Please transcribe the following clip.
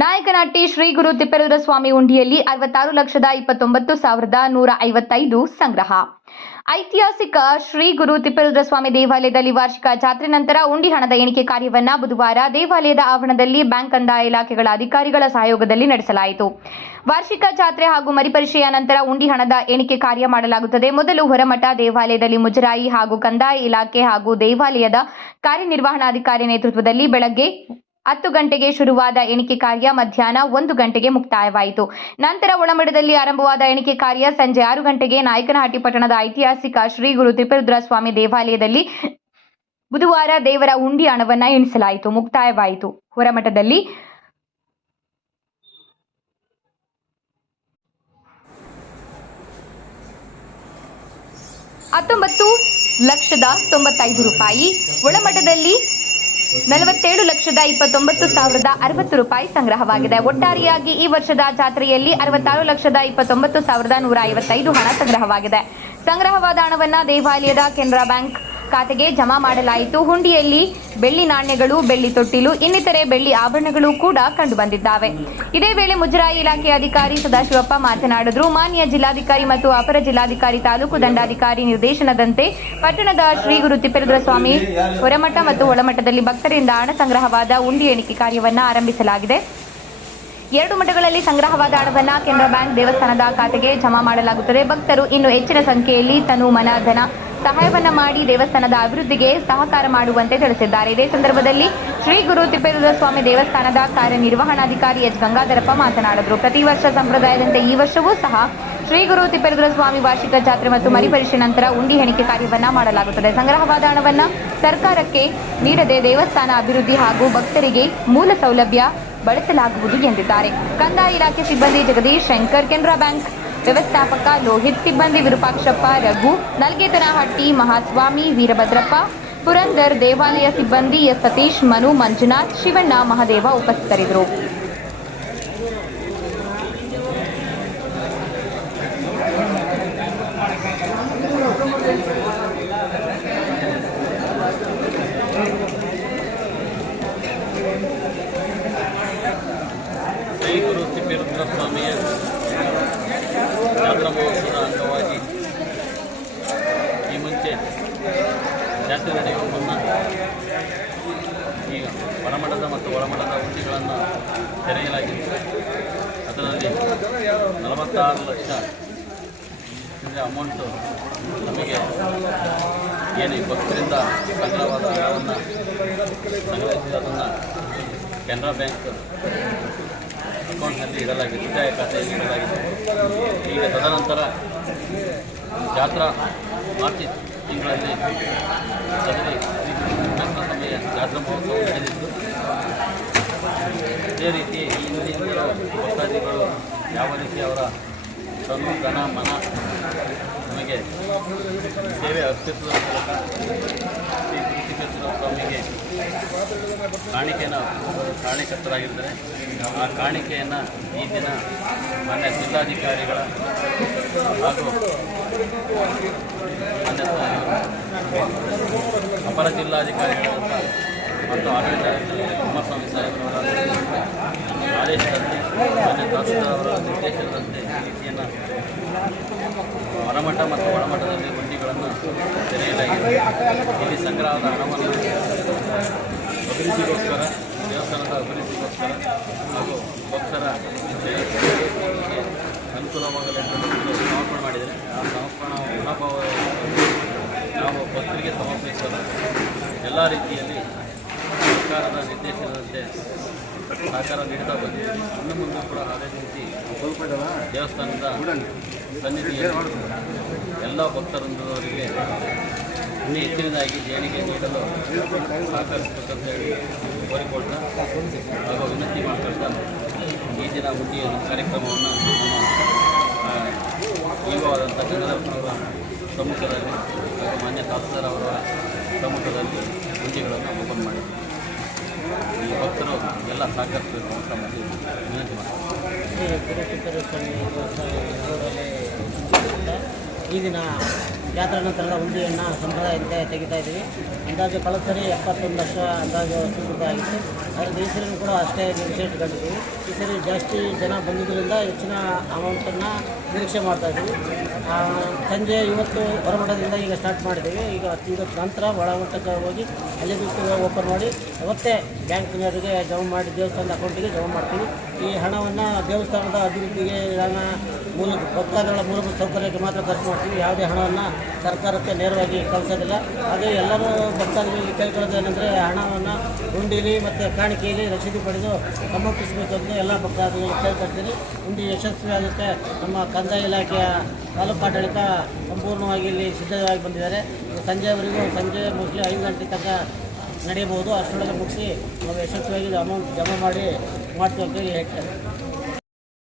ನಾಯಕನಹಟ್ಟಿ ಶ್ರೀ ಗುರು ತಿಪ್ಪೇರುದ್ರ ಸ್ವಾಮಿ ಉಂಡಿಯಲ್ಲಿ ಅರವತ್ತಾರು ಲಕ್ಷದ ಇಪ್ಪತ್ತೊಂಬತ್ತು ಸಾವಿರದ ನೂರ ಐವತ್ತೈದು ಸಂಗ್ರಹ. ಐತಿಹಾಸಿಕ ಶ್ರೀ ಗುರು ತಿಪ್ಪೇರುದ್ರ ಸ್ವಾಮಿ ದೇವಾಲಯದಲ್ಲಿ ವಾರ್ಷಿಕ ಜಾತ್ರೆ ನಂತರ ಉಂಡಿ ಹಣದ ಎಣಿಕೆ ಕಾರ್ಯವನ್ನ ಬುಧವಾರ ದೇವಾಲಯದ ಆವರಣದಲ್ಲಿ ಬ್ಯಾಂಕ್ ಕಂದಾಯ ಇಲಾಖೆಗಳ ಅಧಿಕಾರಿಗಳ ಸಹಯೋಗದಲ್ಲಿ ನಡೆಸಲಾಯಿತು. ವಾರ್ಷಿಕ ಜಾತ್ರೆ ಹಾಗೂ ಮರಿಪರಿಚಯ ನಂತರ ಉಂಡಿ ಹಣದ ಎಣಿಕೆ ಕಾರ್ಯ ಮಾಡಲಾಗುತ್ತದೆ. ಮೊದಲು ಹೊರಮಠ, ದೇವಾಲಯದಲ್ಲಿ ಮುಜರಾಯಿ ಹಾಗೂ ಕಂದಾಯ ಇಲಾಖೆ ಹಾಗೂ ದೇವಾಲಯದ ಕಾರ್ಯನಿರ್ವಹಣಾಧಿಕಾರಿ ನೇತೃತ್ವದಲ್ಲಿ ಬೆಳಗ್ಗೆ ಹತ್ತು ಗಂಟೆಗೆ ಶುರುವಾದ ಎಣಿಕೆ ಕಾರ್ಯ ಮಧ್ಯಾಹ್ನ ಒಂದು ಗಂಟೆಗೆ ಮುಕ್ತಾಯವಾಯಿತು. ನಂತರ ಒಳಮಠದಲ್ಲಿ ಆರಂಭವಾದ ಎಣಿಕೆ ಕಾರ್ಯ ಸಂಜೆ ಆರು ಗಂಟೆಗೆ ನಾಯಕನಹಟ್ಟಿ ಪಟ್ಟಣದ ಐತಿಹಾಸಿಕ ಶ್ರೀ ಗುರು ತ್ರಿಪುರುದ್ರ ಸ್ವಾಮಿ ದೇವಾಲಯದಲ್ಲಿ ಬುಧವಾರ ದೇವರ ಉಂಡಿ ಹಣವನ್ನ ಎಣಿಸಲಾಯಿತು, ಮುಕ್ತಾಯವಾಯಿತು. ಹೊರಮಠದಲ್ಲಿ ಹತ್ತೊಂಬತ್ತು ಲಕ್ಷದ ತೊಂಬತ್ತೈದು ರೂಪಾಯಿ, ಒಳಮಠದಲ್ಲಿ ನಲವತ್ತೇಳು ಲಕ್ಷದ ಇಪ್ಪತ್ತೊಂಬತ್ತು ಸಾವಿರದ ಅರವತ್ತು ರೂಪಾಯಿ ಸಂಗ್ರಹವಾಗಿದೆ. ಒಟ್ಟಾರೆಯಾಗಿ ಈ ವರ್ಷದ ಜಾತ್ರೆಯಲ್ಲಿ ಅರವತ್ತಾರು ಲಕ್ಷದ ಇಪ್ಪತ್ತೊಂಬತ್ತು ಸಾವಿರದ ನೂರ ಐವತ್ತೈದು ಹಣ ಸಂಗ್ರಹವಾಗಿದೆ. ಸಂಗ್ರಹವಾದ ಹಣವನ್ನು ದೇವಾಲಯದ ಕೆನರಾ ಬ್ಯಾಂಕ್ ಖಾತೆಗೆ ಜಮಾ ಮಾಡಲಾಯಿತು. ಹುಂಡಿಯಲ್ಲಿ ಬೆಳ್ಳಿ ನಾಣ್ಯಗಳು, ಬೆಳ್ಳಿ ತೊಟ್ಟಿಲು, ಇನ್ನಿತರೆ ಬೆಳ್ಳಿ ಆಭರಣಗಳು ಕೂಡ ಕಂಡುಬಂದಿದ್ದಾವೆ ಇದೇ ವೇಳೆ ಮುಜರಾಯಿ ಇಲಾಖೆ ಅಧಿಕಾರಿ ಸದಾಶಿವಪ್ಪ ಮಾತನಾಡಿದ್ರು. ಮಾನ್ಯ ಜಿಲ್ಲಾಧಿಕಾರಿ ಮತ್ತು ಅಪರ ಜಿಲ್ಲಾಧಿಕಾರಿ ತಾಲೂಕು ದಂಡಾಧಿಕಾರಿ ನಿರ್ದೇಶನದಂತೆ ಪಟ್ಟಣದ ಶ್ರೀ ಗುರು ತಿಪ್ಪೇರುದ್ರ ಸ್ವಾಮಿ ಹೊರಮಠ ಮತ್ತು ಒಳಮಠದಲ್ಲಿ ಭಕ್ತರಿಂದ ಹಣ ಸಂಗ್ರಹವಾದ ಉಂಡಿ ಎಣಿಕೆ ಕಾರ್ಯವನ್ನು ಆರಂಭಿಸಲಾಗಿದೆ. ಎರಡು ಮಠಗಳಲ್ಲಿ ಸಂಗ್ರಹವಾದ ಹಣವನ್ನು ಕೆನರಾ ಬ್ಯಾಂಕ್ ದೇವಸ್ಥಾನದ ಖಾತೆಗೆ ಜಮಾ ಮಾಡಲಾಗುತ್ತದೆ. ಭಕ್ತರು ಇನ್ನು ಹೆಚ್ಚಿನ ಸಂಖ್ಯೆಯಲ್ಲಿ ತನು ಮನ, ಧನ ಸಹಾಯವನ್ನ ಮಾಡಿ ದೇವಸ್ಥಾನದ ಅಭಿವೃದ್ಧಿಗೆ ಸಹಕಾರ ಮಾಡುವಂತೆ ತಿಳಿಸಿದ್ದಾರೆ. ಇದೇ ಸಂದರ್ಭದಲ್ಲಿ ಶ್ರೀ ಗುರು ತಿಪ್ಪೇರುದ್ರ ಸ್ವಾಮಿ ದೇವಸ್ಥಾನದ ಕಾರ್ಯನಿರ್ವಹಣಾಧಿಕಾರಿ ಎಚ್. ಗಂಗಾಧರಪ್ಪ ಮಾತನಾಡಿದರು. ಪ್ರತಿ ವರ್ಷ ಸಂಪ್ರದಾಯದಂತೆ ಈ ವರ್ಷವೂ ಸಹ ಶ್ರೀ ಗುರು ತಿಪ್ಪೇರುದ್ರ ಸ್ವಾಮಿ ವಾರ್ಷಿಕ ಜಾತ್ರೆ ಮತ್ತು ಮರಿಪರೀಕ್ಷೆ ನಂತರ ಉಂಡಿ ಹೆಣಿಕೆ ಕಾರ್ಯವನ್ನ ಮಾಡಲಾಗುತ್ತದೆ. ಸಂಗ್ರಹವಾದ ಹಣವನ್ನ ಸರ್ಕಾರಕ್ಕೆ ನೀಡದೆ ದೇವಸ್ಥಾನ ಅಭಿವೃದ್ಧಿ ಹಾಗೂ ಭಕ್ತರಿಗೆ ಮೂಲ ಸೌಲಭ್ಯ ಬಳಸಲಾಗುವುದು ಎಂದಿದ್ದಾರೆ. ಕಂದಾಯ ಇಲಾಖೆ ಸಿಬ್ಬಂದಿ ಜಗದೀಶ್ ಶಂಕರ್, ಕೆನರಾ ಬ್ಯಾಂಕ್ ವ್ಯವಸ್ಥಾಪಕ ಲೋಹಿತ್ ಸಿಬ್ಬಂದಿ, ವಿರೂಪಾಕ್ಷಪ್ಪ, ರಘು, ನಲ್ಗೇತನಹಟ್ಟಿ, ಮಹಾಸ್ವಾಮಿ, ವೀರಭದ್ರಪ್ಪ, ಪುರಂದರ್, ದೇವಾಲಯ ಸಿಬ್ಬಂದಿ ಎಸ್ ಸತೀಶ್, ಮನು, ಮಂಜುನಾಥ್, ಶಿವಣ್ಣ, ಮಹದೇವ ಉಪಸ್ಥಿತರಿದ್ದರು ಶ್ರೀ ಗುರು ತಿಪ್ಪೇರುದ್ರ ಸ್ವಾಮಿಯ ಜಾತ್ರಾ ಮಹೋತ್ಸವದ ಅಂಗವಾಗಿ ಈ ಮುಂಚೆ ಜಾತ್ರೆ ನಡೆಯುವ ಮುನ್ನ ಈಗ ಹೊರಮಠದ ಮತ್ತು ಒಳಮಠದ ಹುಂಡಿಗಳನ್ನು ತೆರೆಯಲಾಗಿದೆ. ಅದರಲ್ಲಿ ನಲವತ್ತಾರು ಲಕ್ಷ ಅಮೌಂಟು. ನಮಗೆ ಏನು ಈ ಭಕ್ತರಿಂದ ಸಂಗ್ರಹವಾದ ಹಣವನ್ನು ಸಂಗ್ರಹಿಸಿ ಅದನ್ನು ಕೆನರಾ ಬ್ಯಾಂಕ್ ಅಕೌಂಟ್ನಲ್ಲಿ ಇಡಲಾಗಿದೆ ಉಳಿತಾಯ ಖಾತೆಯಲ್ಲಿ ಇಡಲಾಗಿದೆ ಈಗ ತದನಂತರ ಜಾತ್ರಾ ಮಾರ್ಚ್ ತಿಂಗಳಲ್ಲಿ ಶ್ರೀಕೃಷ್ಣ ಸಮಯ ಜಾತ್ರಾ ಮಹೋತ್ಸವ ನಡೆದಿದ್ದು ಇದೇ ರೀತಿ ಈ ಹಿಂದಿನ ಭಕ್ತಾದಿಗಳು ಯಾವ ರೀತಿ ಅವರ ತನು ಘನ ಮನ ಸೇವೆ ಅಸ್ತಿತ್ವದ ಮೂಲಕ ಶ್ರೀ ಸ್ವಾಮಿಗೆ ಕಾಣಿಕೆಯನ್ನು ಕಾಣಿಕರ್ತರಾಗಿದ್ದರೆ ಆ ಕಾಣಿಕೆಯನ್ನು ಈ ದಿನ ಮಾನ್ಯ ಜಿಲ್ಲಾಧಿಕಾರಿಗಳ ಹಾಗೂ ಅಪರ ಜಿಲ್ಲಾಧಿಕಾರಿಗಳಾದ ಮತ್ತು ಆಡಳಿತ ಕುಮಾರಸ್ವಾಮಿ ಸಾಹೇಬರವರ ಆದೇಶದಂತೆ, ಮಾನ್ಯ ತಹಸೀಲ್ದಾರ್ ಅವರ ನಿರ್ದೇಶನದಂತೆ ಈ ರೀತಿಯನ್ನು ಹೊರಮಠ ಮತ್ತು ತೆರೆಯಲಾಗಿದೆ ಇಲ್ಲಿ ಸಂಗ್ರಹದ ಹಣವನ್ನು ಅಭಿವೃದ್ಧಿಗೋಸ್ಕರ ದೇವಸ್ಥಾನದ ಅಭಿವೃದ್ಧಿಗೋಸ್ಕರ ಹಾಗೂ ಭಕ್ತರ ಅನುಕೂಲವಾಗಲಿ ಸಮರ್ಪಣೆ ಮಾಡಿದರೆ ಆ ಸಮರ್ಪಣಾ ಮನೋಭಾವ ನಾವು ಭಕ್ತರಿಗೆ ಸಮರ್ಪಿಸಲು ಎಲ್ಲ ರೀತಿಯಲ್ಲಿ ಸರ್ಕಾರದ ನಿರ್ದೇಶನದಂತೆ ಸಹಕಾರ ನೀಡುತ್ತಾ ಬಂದಿದೆ ಇನ್ನು ಮುಂದೆ ಕೂಡ ಅದೇ ರೀತಿ ದೇವಸ್ಥಾನದ ಸನ್ನಿಧಿಯಲ್ಲಿ ಎಲ್ಲ ಭಕ್ತರೊಂದವರಿಗೆ ಇನ್ನೂ ಹೆಚ್ಚಿನದಾಗಿ ದೇಣಿಗೆ ನೀಡಲು ಸಹಕರಿಸಬೇಕಂತ ಹೇಳಿ ಕೋರಿಕೊಳ್ತಾ ಹಾಗೂ ವಿನಂತಿ ಮಾಡ್ಕೊಳ್ತಾ ಈ ದಿನ ಹುಟ್ಟಿಯ ಕಾರ್ಯಕ್ರಮವನ್ನು ನಮ್ಮ ಜೀವವಾದಂಥ ಗಂಗಾಧರಪ್ಪನವರ ಸಮ್ಮುಖದಲ್ಲಿ ಹಾಗೂ ಮಾನ್ಯ ತಹಸೀಲ್ದಾರ್ ಅವರ ಸಮ್ಮುಖದಲ್ಲಿ ಹುಂಡಿಗಳನ್ನು ಓಪನ್ ಮಾಡಿ ಈ ಭಕ್ತರು ಎಲ್ಲ ಸಹಕರಿಸಬೇಕು ಅಂತ ಮಾಡಿ ವಿನಂತಿ ಮಾಡ್ತಾರೆ ಈ ದಿನ ಜಾತ್ರೆ ನಂತರದ ಹುಂಡಿಯನ್ನು ಸಂಪ್ರದಾಯದಂತೆ ತೆಗಿತಾ ಇದ್ದೀವಿ. ಅಂದಾಜು ಕಳೆದ ಎಪ್ಪತ್ತೊಂದು ಲಕ್ಷ ಅಂದಾಜು ಸ್ವೀಕೃತ ಆಗಿತ್ತು. ಈ ಸರಿನೂ ಕೂಡ ಅಷ್ಟೇ ನಿರೀಕ್ಷೆ ಇಟ್ಕೊಂಡಿದ್ದೀವಿ ಈ ಸರಿ ಜಾಸ್ತಿ ಜನ ಬಂದಿದ್ದರಿಂದ ಹೆಚ್ಚಿನ ಅಮೌಂಟನ್ನು ನಿರೀಕ್ಷೆ ಮಾಡ್ತಾ ಇದ್ದೀವಿ. ಸಂಜೆ ಇವತ್ತು ಹೊರಮಠದಿಂದ ಈಗ ಸ್ಟಾರ್ಟ್ ಮಾಡಿದ್ದೀವಿ. ಈಗ ಇವತ್ತು ನಂತರ ಒಳಮಟ್ಟಕ್ಕೆ ಹೋಗಿ ಅಲ್ಲಿ ಓಪನ್ ಮಾಡಿ ಅವತ್ತೇ ಬ್ಯಾಂಕ್ನವರಿಗೆ ಜಮಾ ಮಾಡಿ ದೇವಸ್ಥಾನದ ಅಕೌಂಟಿಗೆ ಜಮಾ ಮಾಡ್ತೀವಿ. ಈ ಹಣವನ್ನು ದೇವಸ್ಥಾನದ ಅಭಿವೃದ್ಧಿಗೆ ನಾನು ಮೂಲ ಭಕ್ತಾದಿಗಳ ಮೂಲಭೂತ ಸೌಕರ್ಯಕ್ಕೆ ಮಾತ್ರ ಖರ್ಚು ಮಾಡ್ತೀವಿ. ಯಾವುದೇ ಹಣವನ್ನು ಸರ್ಕಾರಕ್ಕೆ ನೇರವಾಗಿ ಕಳಿಸೋದಿಲ್ಲ. ಹಾಗೆ ಎಲ್ಲರೂ ಭಕ್ತಾದಿಗಳಿಗೆ ಕೈಗೊಳ್ಳೋದೇನೆಂದರೆ ಹಣವನ್ನು ಹುಂಡಿಲಿ ಮತ್ತು ಕಾಣಿಕೆಯಲ್ಲಿ ರಸೀದಿ ಪಡೆದು ಸಮರ್ಪಿಸಬೇಕು ಅಂತ ಎಲ್ಲ ಭಕ್ತಾದಿಗಳಿಗೆ ಕೇಳ್ಕೊಳ್ತೀನಿ ಹುಂಡಿ ಯಶಸ್ವಿ ಆಗುತ್ತೆ ನಮ್ಮ ಕಂದಾಯ ಇಲಾಖೆಯ ತಾಲೂಕು ಆಡಳಿತ ಸಂಪೂರ್ಣವಾಗಿ ಇಲ್ಲಿ ಸಿದ್ಧವಾಗಿ ಬಂದಿದ್ದಾರೆ. ಸಂಜೆವರೆಗೂ ಸಂಜೆ ಮುಗಿಸಿ ಐದು ಗಂಟೆ ತನಕ ನಡೆಯಬಹುದು. ಅಷ್ಟರೊಳಗೆ ಮುಗಿಸಿ ನಾವು ಯಶಸ್ವಿಯಾಗಿ ಅಮೌಂಟ್ ಜಮಾ ಮಾಡಿ ಮಾಡ್ತೀವಿ ಅಂತೇಳಿ ಹೇಳ್ತಾರೆ